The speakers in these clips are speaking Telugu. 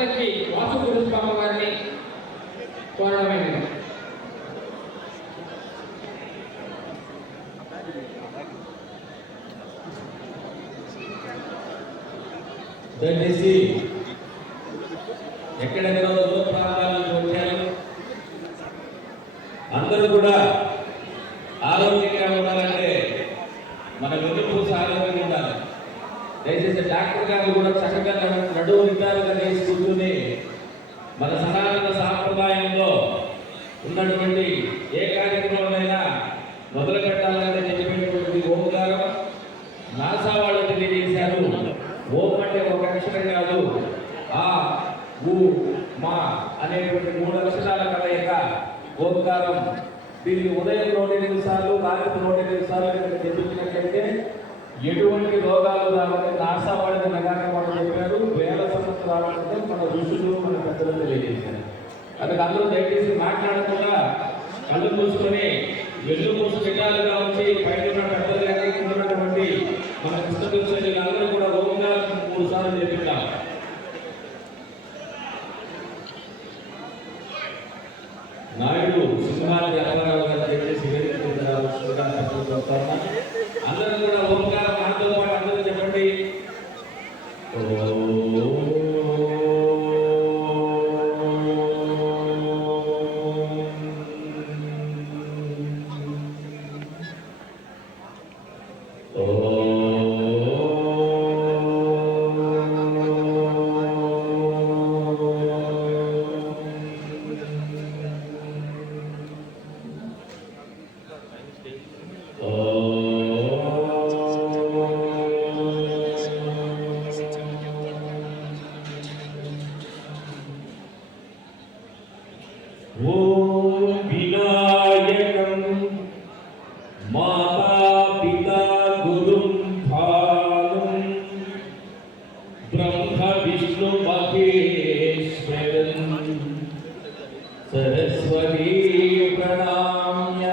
అద్దెకి వాసు గురుస్వామి గారిని కోరడమైనది. దయచేసి ఎక్కడెక్కడో దూర ప్రాంతాల నుంచి వచ్చారు, అందరూ కూడా ఆరోగ్యంగా ఉండాలంటే మన వెన్నుపూస ఆరోగ్యంగా ఉండాలి. దయచేసి డాక్టర్ గారు కూడా చక్కగా నడువు నిద్దారుగా చేసి కూర్చుని మన సనాతన సాంప్రదాయంలో ఉన్నటువంటి ఏ కార్యక్రమంలో మొదలు పెట్టాలంటే చెప్పినటువంటి ఓంకారం నాసా వాళ్ళు తెలియజేశారు. ఓం అంటే ఒక అక్షరం కాదు, ఆ ఊ మా అనేటువంటి 3 అక్షరాల కలయిక ఓంకారం. దీన్ని ఉదయం 108 సార్లు, రాత్రి 108 సార్లు చెప్పించినట్లయితే ఎటువంటి రోగాలు రావాలని నాసా వాళ్ళని నగాక వాళ్ళు చెప్పారు. 1000 సంవత్సరాలంటే మన ఋషులు మన పెద్దలు తెలియజేశారు. అందుకు అందరూ దయచేసి మాట్లాడకుండా కళ్ళు మూసుకొని వెళ్ళు మూసు విధాలుగా వచ్చి బయట ఉన్న పెద్దలు కానీ ఉన్నటువంటి మన కృష్ణ అందరూ కూడా ఓంకారం 3 సార్లు చెప్పినాం. నాయుడు సింహాద్రి అప్పారావు గారు చెప్పేసి అందరూ కూడా ఓంకారం మనతో పాటు అందరూ చెప్పండి. सरस्वती प्रणाम्य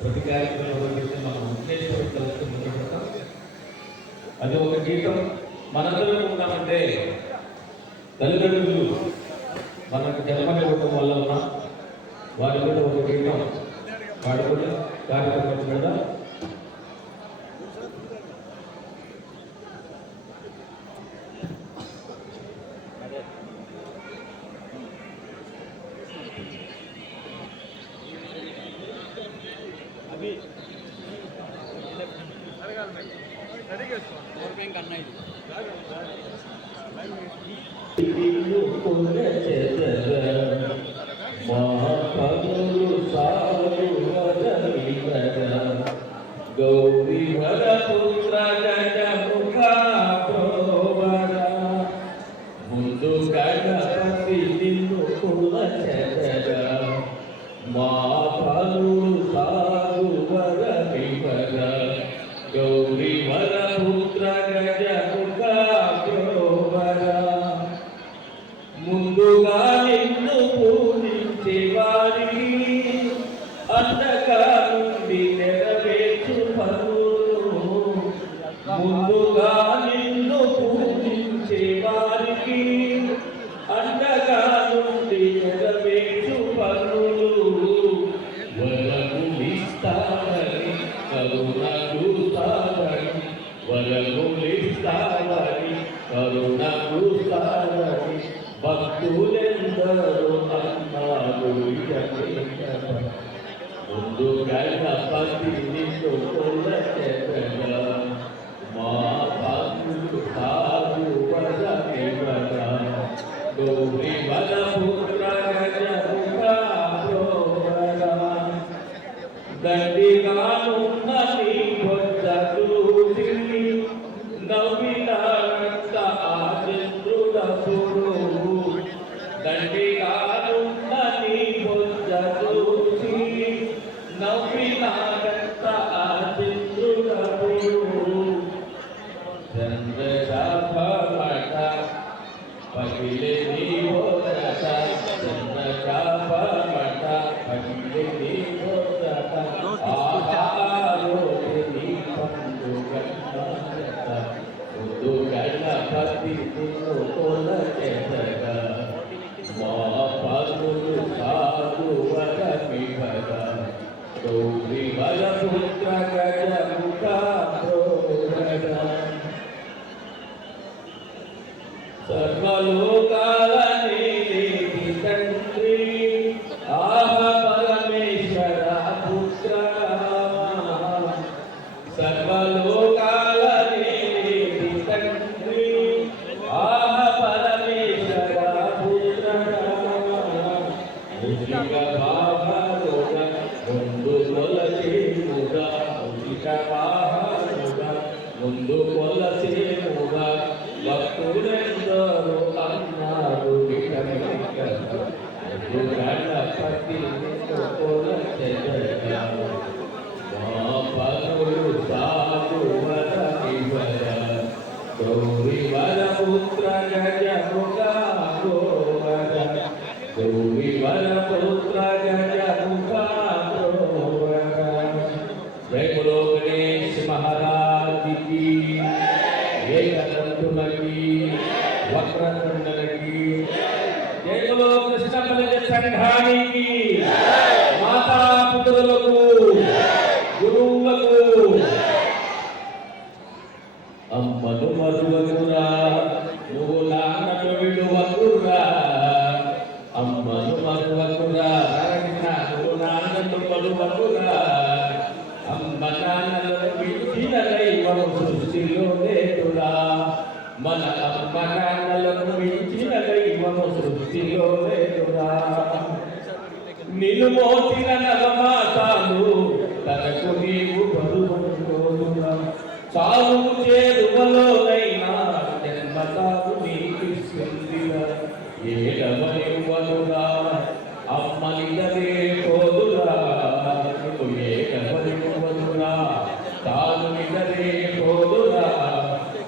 ప్రతి కార్యక్రమం మనం ఉద్దేశించడం అది ఒక గీతం. మనందరం ఉన్నామంటే తల్లిదండ్రులు మనకు జన్మనివ్వడం వల్ల ఉన్న వారి మీద ఒక గీతం పాడుకుని కార్యక్రమం కదా. గౌరీ వర పుత్ర గజముఖ ప్రోవర ముందు గణపతి నిన్ను కొలచెదర మా పలు సాగు వర వివర గౌరీ వర పుత్ర గజముఖ ప్రోవర ముందుగా నిన్ను పూజించే వారికి అండగా నుండి నెరవేర్చు పనులు ముందుగా నిన్ను పూజించే వారికి అండగా నుండి నెరవేర్చు పనులు వరములిస్తావని కరుణ చూస్తావని వరములిస్తావని కరుణ చూస్తావని భక్తులెందరూ అన్నారు ముందు గణపతి నిన్ను కొలచెదర మా పగిలే నీ బోధట చిన్న చాప పట్ట పగిలే నీ బోధట ఆహారోటి నీ పండుగ ముందు గణపతి నిన్ను కొలచెదగా మా పనులు సాధువరమివగా గౌరీ వరపుత్ర గజముఖ సర్వలోకాల నీతి తండ్రి ఆహ పరమేశ్వర పుత్ర సర్వలోకాల నీతి తండ్రి ఆహ పరమేశ్వర పుత్ర ముదిక బాహరోగ ముందు కొలచేముగా ముదిక బాహరోగ ముందు కొలచేముగా భక్తులెందరూ అన్నారు గణపతి మా పనులు సాధువరమివర గౌరీ వరపుత్ర గజముఖ గౌరీ వరపుత్ర గజముఖ జై బోలో గణేష్ మహారాజ్ की ఏకదంతులకి వక్రతుండలకి జై బోలో కృష్ణ బలజ సంఘానికి మాతా పుత్రులకు గురువులకు అమ్మను మరువకురా నువ్వు నాన్నను విడువకురా అమ్మను మరువకురా నువ్వు నాన్నను మరువకురా అమ్మ నాన్నలను మించిన దైవం సృష్టిలో లేదురా మన అమ్మ నాన్నలను మించిన దైవం సృష్టిలో లేదురా నిన్ను మోసిన నలమాసాలు తనకు నీవు బరువురా చాలు చేరువలోనైనా జన్మతాలు నీకు ఇస్తుందిరా ఏడవనివ్వనురా అమ్మనిదనే పోదురా ఏడవనివ్వనురా తాను నిదనే పోదురా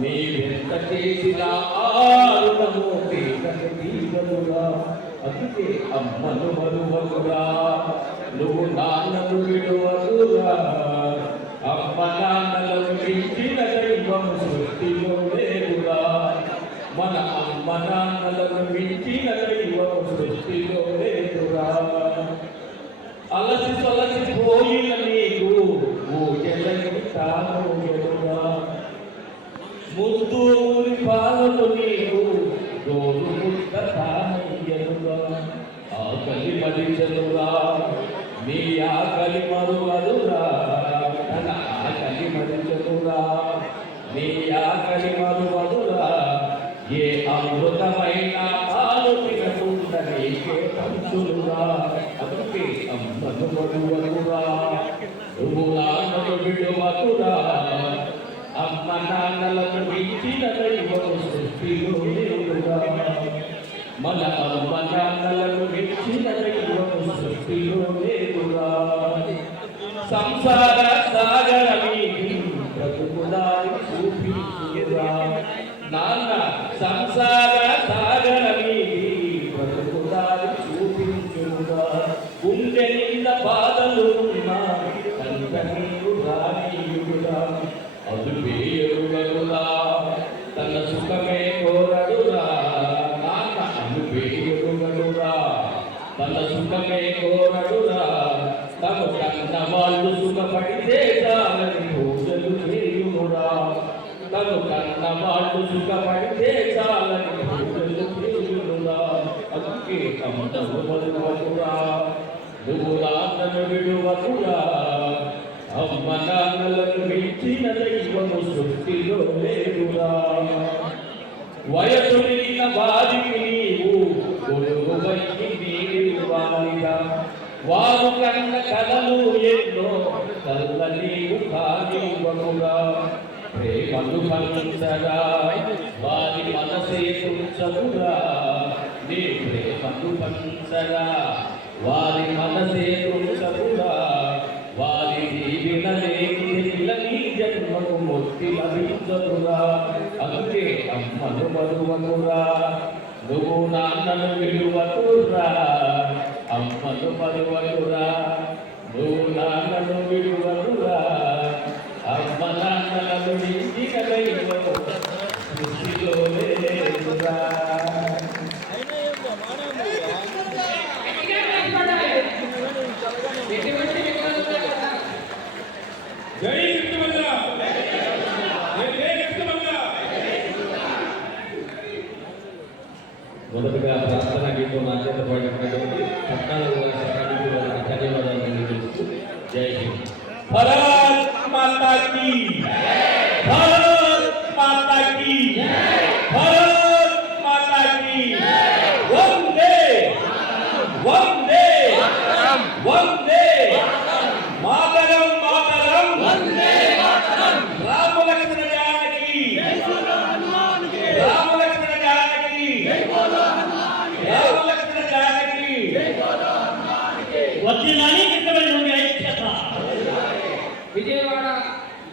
నీవెంత చేసినా ఆరుణము తీరనురా అందుకే అమ్మను మరువకురా నువ్వు నాన్నను విడువకురా అమ్మ నాన్నలను మించిన దైవం సృష్టిలో లేదురా మన అమ్మ నాన్నలను మించిన దైవం సృష్టిలో లేదురా అలసి సొలసిపోయిన నీకు ఊయలని తాను ఎదురా ముద్దు ఊరి పాలలు నీకు గోరు ముద్ద తానయ్యనురా ఆకలి మడిచనురా నీ ఆకలి మరువదురా తన ఆకలి మడిచనురా నీ ఆకలి మరువదురా ఏ అమృతమైన పాలు తినకుండా నీకే పంచులురా అందుకే అమ్మను మరువదురా నువ్వు నాన్నను విడువకురా అమ్మ నాన్నలను మించిన దైవం సృష్టిలో లేదురా మన అమ్మ నాన్నలను మించిన దైవం సృష్టిలో లేదురా సంసార సాగరని బ్రతుకుదారి చూపించురా నాన్న సంసార సాగరని బ్రతుకుదారి చూపించురా గుండె నింద బాధలు ఉన్నా కంట నీరు రానీయుడురా అదుపే ఎరుగరురా తన సుఖమే కోరడురా నాన్న అదుపే ఎరుగరురా తన సుఖమే కోరడురా తను కన్న వాళ్ళు సుఖపడితే చాలని పూజలు చేయురా తను కన్న వాళ్ళు సుఖపడితే చాలని పూజలు చేయురా అందుకే అమ్మను మరువకురా నువ్వు నాన్నను విడువకురా అమ్మ నాన్నలను మించిన దైవము సృష్టిలో లేదురా వయసు నిన్న వారికి నీవు గొడుగువయ్యి నీడివ్వాలిగా వారు కన్న కలలు ఎన్నో కళ్ళ నీవు కానివ్వముగా ప్రేమను పంచగా వారి మనసే తుంచముగా నీ ప్రేమను పంచగా వారి మనసే తుంచముగా వారి దీవినలేని జన్మకు ముక్తి లభించదురా అందుకే అమ్మను మరువకురా నువ్వు నాన్నను విలువకురా, అమ్మను మరువకురా. నువ్వు నాన్నను విలువకురా, అమ్మ నాన్నలను మించిన దైవం సృష్టిలో లేదురా. జై కృష్ణమల్ల, జై కృష్ణమల్ల. మొదటగా ప్రార్థనా గీతం నా చేత పాడినటువంటి పట్నాలకు ధన్యవాదాలు తెలియజేస్తూ జై హింద్. భారత్ మాతా కీ